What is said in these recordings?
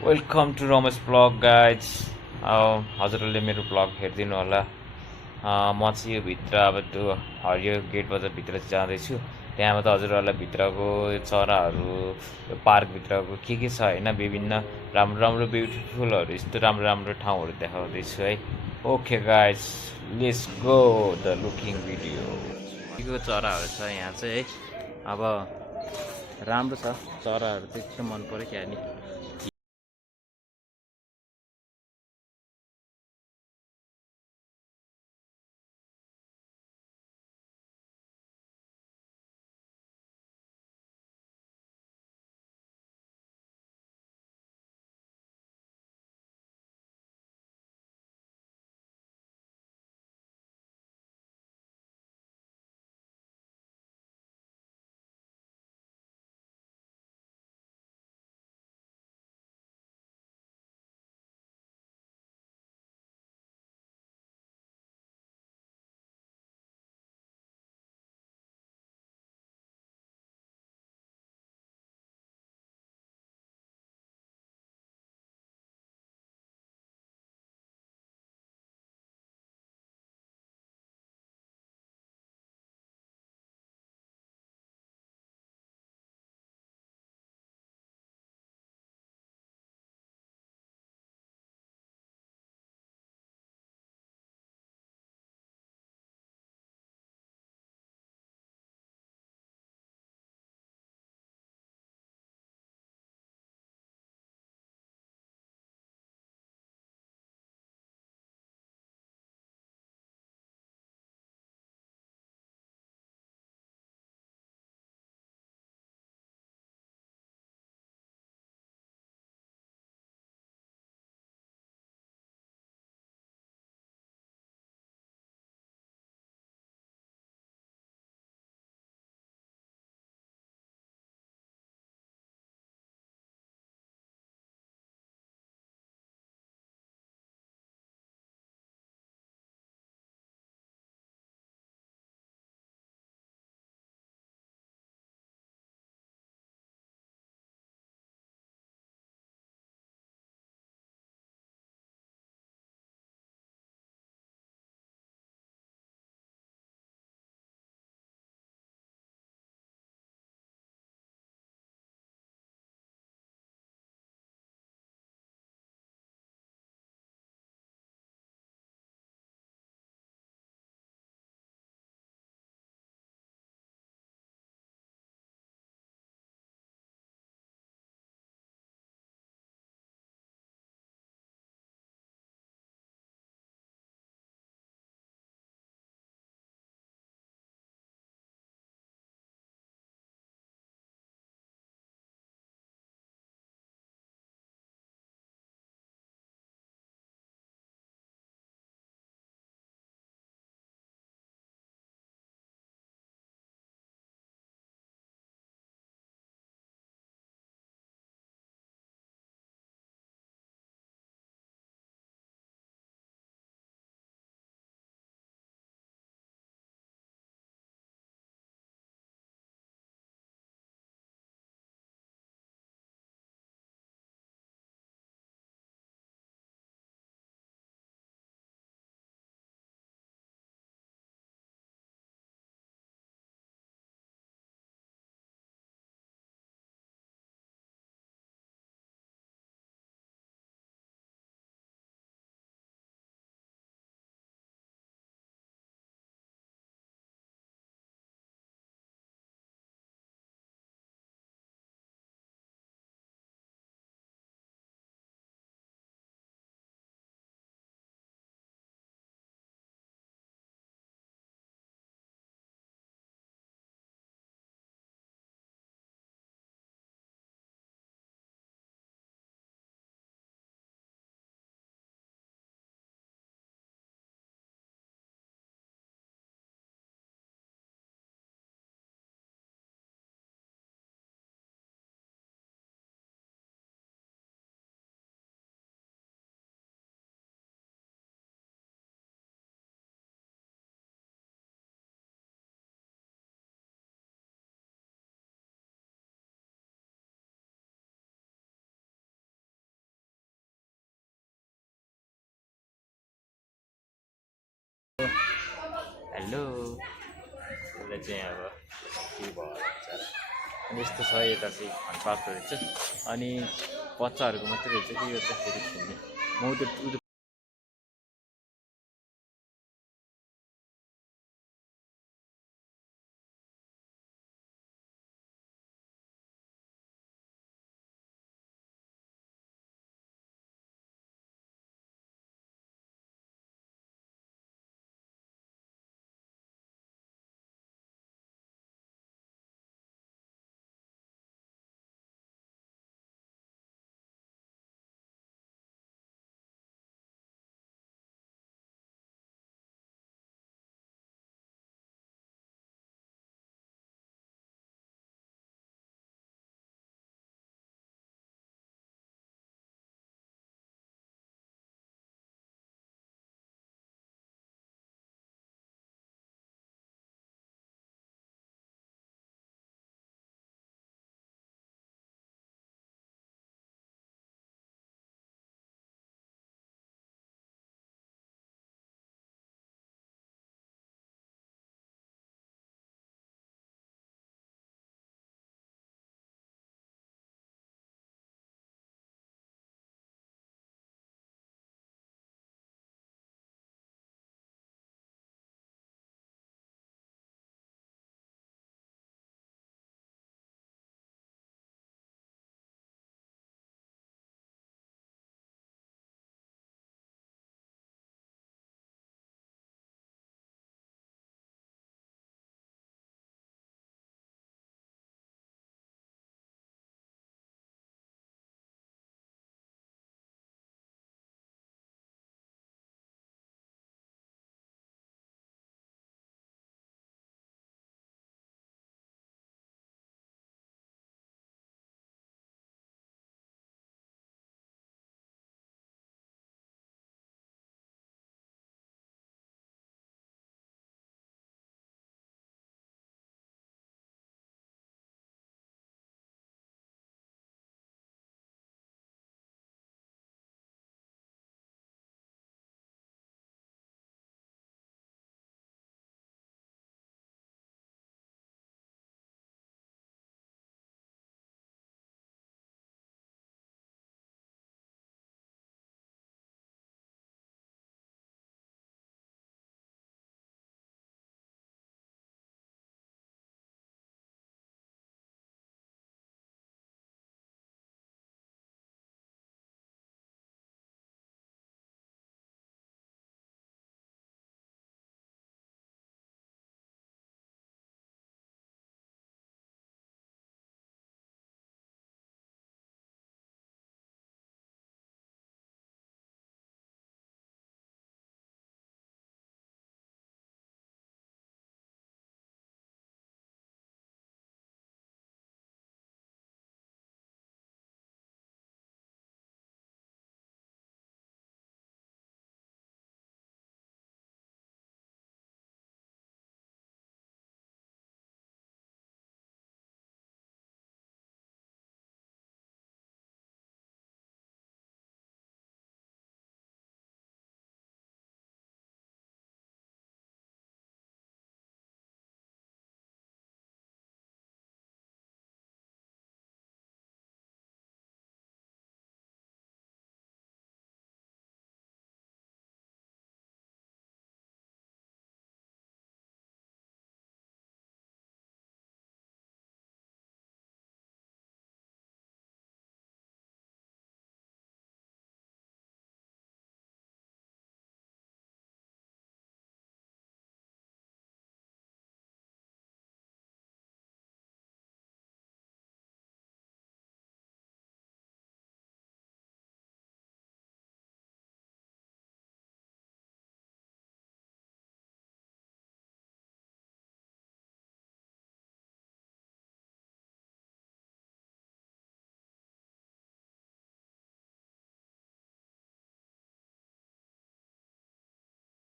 Welcome to Ramesh blog guys. हजुरहरूले मेरो blog हेरिदिनु होला। म चाहिँ यो भित्र अब त्यो हरियो गेटबाट भित्र जाँदैछु। त्यहाँबाट हजुरहरूलाई भित्रको चराहरू, यो पार्कभित्रको के छ होइन, विभिन्न राम्रो राम्रो ब्युटिफुलहरू, यस्तो राम्रो राम्रो ठाउँहरू देखाउँदैछु है। Okay guys, let's go the looking video. चराहरू छ यहाँ चाहिँ है। अब राम्रो छ, चराहरू त्यस्तो मन पऱ्यो क्या नि। हेलो उसले चाहिँ अब के भयो बिचरा। अनि यस्तो छ यता चाहिँ घनपातहरू चाहिँ अनि बच्चाहरूको मात्रै रहेछ कि यो चाहिँ फेरि खेल्ने म उता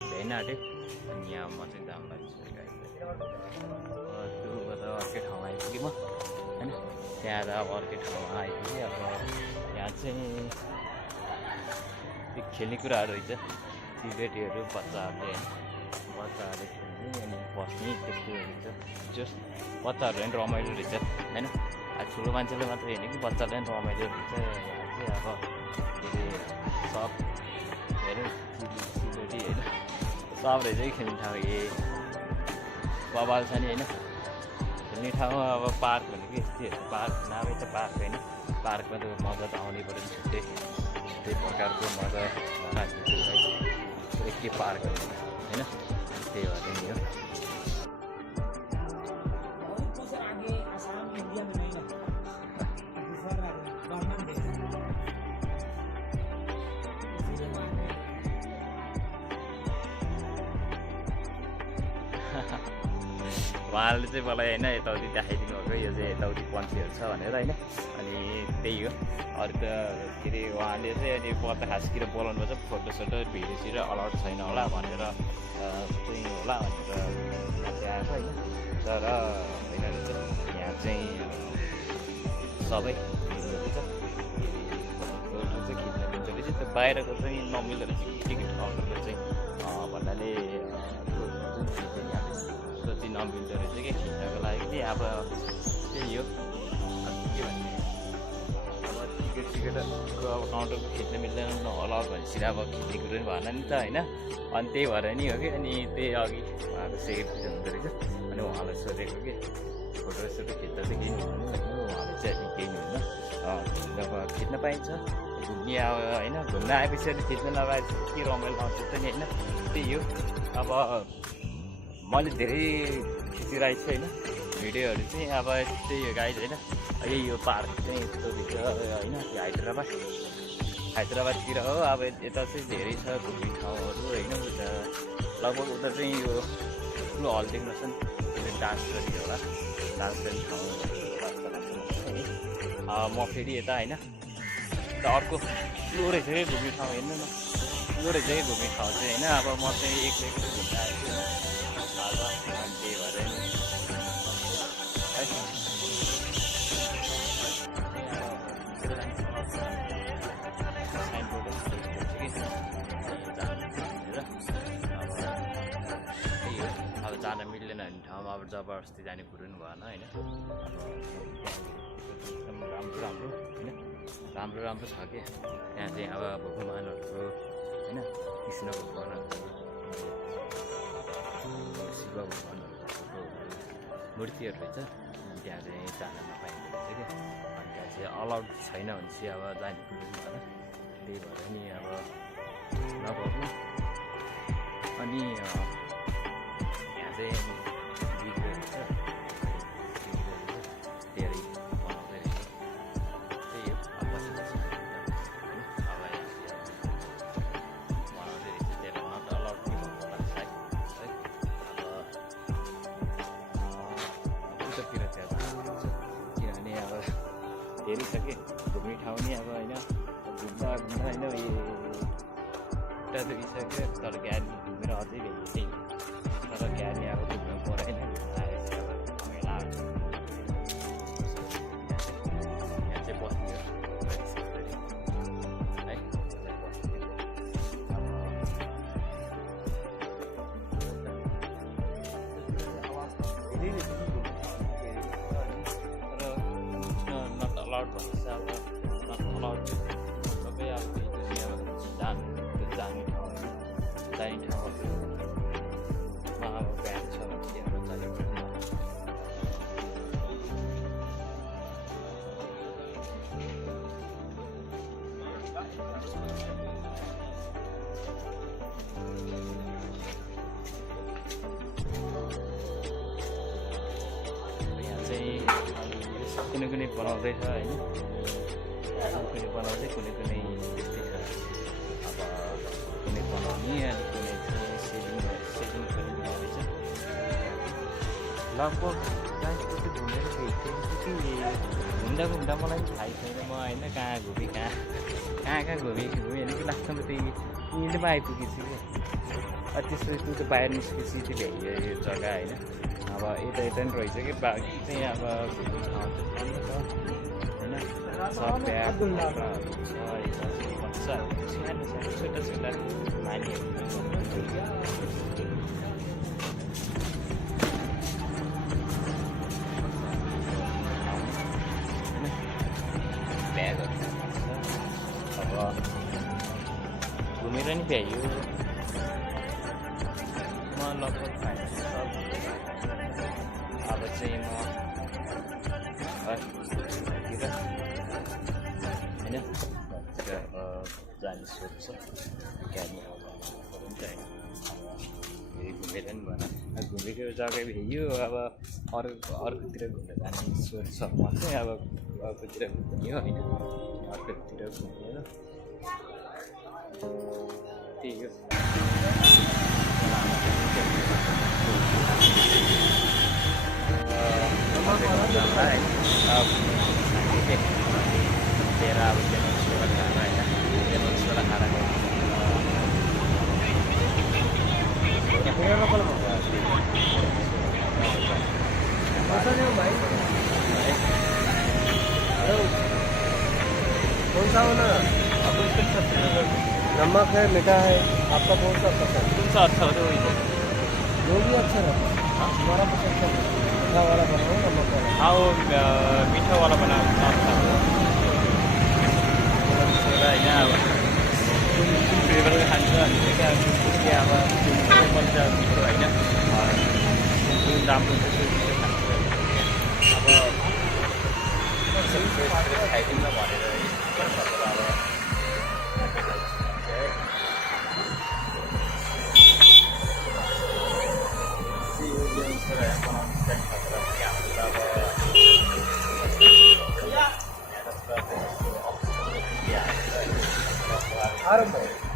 हेर्न आँटेँ अनि यहाँ म चाहिँ जान लाग्छु त्योबाट अर्कै ठाउँमा आइपुगेँ म होइन त्यहाँ अब अर्कै ठाउँमा आइपुगेँ अब यहाँ चाहिँ त्यो खेल्ने कुराहरू रहेछ ती केटीहरू बच्चाहरूले बच्चाहरूले खेल्ने अनि बस्ने त्यस्तै रहेछ जस बच्चाहरू पनि रमाइलो रहेछ होइन ठुलो मान्छेले मात्रै होइन कि बच्चाले पनि रमाइलो रहेछ यहाँ चाहिँ अब के अरे सब के अरे सिलगढी होइन सब रहेछ कि खेल्ने ठाउँ बबाल छ नि होइन खेल्ने ठाउँ अब पार्क भनेको यस्तै पार्क नामै त पार्क होइन पार्कमा त मजा त आउनै पऱ्यो नि छुट्टै त्यही प्रकारको मजा के पार्क होइन त्यही भएर नि हो उहाँले चाहिँ मलाई होइन यताउति देखाइदिनु भएको यो चाहिँ यताउति पन्छीहरू छ भनेर होइन अनि त्यही हो अरू त के अरे उहाँले चाहिँ अहिले पर्दा खासतिर बोलाउनु पर्छ फोटोसोटो भिडियोतिर अलाउड छैन होला भनेर चाहिँ होला भनेर चाहिँ आएको होइन तर होइन यहाँ चाहिँ सबै रहेछ चाहिँ खिच्न दिन्छ रहेछ त्यो बाहिरको चाहिँ नमिल्दो रहेछ टिकट काउन्टरको चाहिँ भन्नाले चाहिँ नमिल्दो रहेछ कि खिच्नको लागि नि अब त्यही हो के भन्ने अब टिकटको अब काउन्टरको खिच्न मिल्दैन नहोला भनेपछि अब खिच्ने कुरो पनि भएन नि त होइन अनि त्यही भएर नि हो कि अनि त्यही अघि उहाँको सेक्रेटरी हुँदो रहेछ अनि उहाँलाई सोधेको कि फोटोसोटो खिच्दा चाहिँ केही हुँदैन उहाँले चाहिँ अलिक केही हुँदैन जब खिच्न पाइन्छ घुम्ने अब होइन घुम्न आएपछि अनि खिच्न लगाएपछि के रमाइलो आउँछ त नि होइन त्यही हो अब मैले धेरै खिचिरहेको छु होइन भिडियोहरू चाहिँ अब त्यही हो गाइड होइन यही यो पार्क चाहिँ यस्तो भित्र होइन हैदराबादतिर हो अब यता चाहिँ धेरै छ घुम्ने ठाउँहरू होइन उता लगभग उता चाहिँ यो ठुलो हल देख्न छ नि त्यसले डान्स गर्ने होला डान्स गर्ने ठाउँ म फेरि यता होइन अर्को ठुलो रहेछ कि घुम्ने ठाउँ हेर्नु न ठुलो रहेछ कि घुम्ने ठाउँ चाहिँ होइन अब म चाहिँ एक्लै घुम्न आएको छु आज अनि त्यही भएर नि अब जान मिल्दैन भने ठाउँमा अब जबरजस्ती जाने कुरो पनि भएन होइन एकदम राम्रो होइन राम्रो छ क्या त्यहाँ चाहिँ अब भगवान्हरूको होइन कृष्ण भगवान्हरूको शिव भगवान्हरूको मूर्तिहरू रहेछ त्यहाँ चाहिँ जान नपाइने रहेछ क्या अनि त्यहाँ चाहिँ अलाउड छैन भने चाहिँ अब जाने कुरो पनि भएन त्यही भएर नि अब नगर्नु अनि यहाँ चाहिँ बिग्रेको रहेछ धेरै बनाउँदै रहेछ त्यही हो अब पछि अब बनाउँदै रहेछ धेरै नट अलाउड पनि भएको होला सायद है अब उतातिर चाहिँ अब किनभने अब धेरै छ कि घुम्ने ठाउँ नि अब होइन घुम्दा होइन उता दुखिसक्यो तर गाडी घुमेर अझै भेट्यो त्यही तर गाडी अब घुम्नु परेन यहाँ चाहिँ बस्ने है नट अलाउड भन्छ अब नट अलाउड सबै अब जाने ठाउँहरू अब ब्यान्ड छ भने त्यहाँ जाने पर्दैन यहाँ चाहिँ कुनै बनाउँदैछ होइन कुनै बनाउँदै कुनै त्यस्तै छ अब कुनै बनाउने अनि कुनै चाहिँ सेभिङ गरिदिने रहेछ लगभग चाहिँ घुमेर भेट्थेँ कि घुम्दा मलाई पनि थाहै छैन म होइन कहाँ घुमेँ कहाँ घुमेँ होइन कि लास्टमा त्यही यहीँमा आइपुगेछु कि त्यसपछि त्यो त बाहिर निस्केपछि त्यो भ्याइयो यो जग्गा होइन अब यता नि रहेछ कि बाँकी चाहिँ अब घुम्ने ठाउँ त छैन त होइन सब ब्याग कपडाहरू छ यता बच्चाहरू सानो सानो छोटा छोटा नानीहरू ब्यागहरू छ अब घुमेर नि भ्याइयो म लगभग फाइनल सब अब चाहिँ म घरतिर होइन जाने सोच छ क्यामेरा हुन्छ होइन फेरि घुमेर नि भन घुमेको जग्गा भ्याइयो अब अर्कोतिर घुमेर जाने सोच छ म चाहिँ अब अर्कोतिर घुम्यो होइन अर्कोतिर घुमेर त्यही हो तेरा अब डेमोन्सबाट खाना होइन डेमोन्सबाट खाना कौन सा होना नमक है मीठा है आपका कौन सा पसंद कुन चाहिँ अच्छा हो त्यो उहिले जो भी अच्छा रहता है हमारा पसंद है मीठा वाला बनाओ नमक वाला हाँ वो मीठा वाला बना अच्छा हो होइन अब कुन फ्लेभरको खान्छ भने चाहिँ त्यसले अब मन छ मिठो होइन जुन राम्रो छ त्यो मिठो खान्छ अब खाइदिउँ न भनेर आरंभ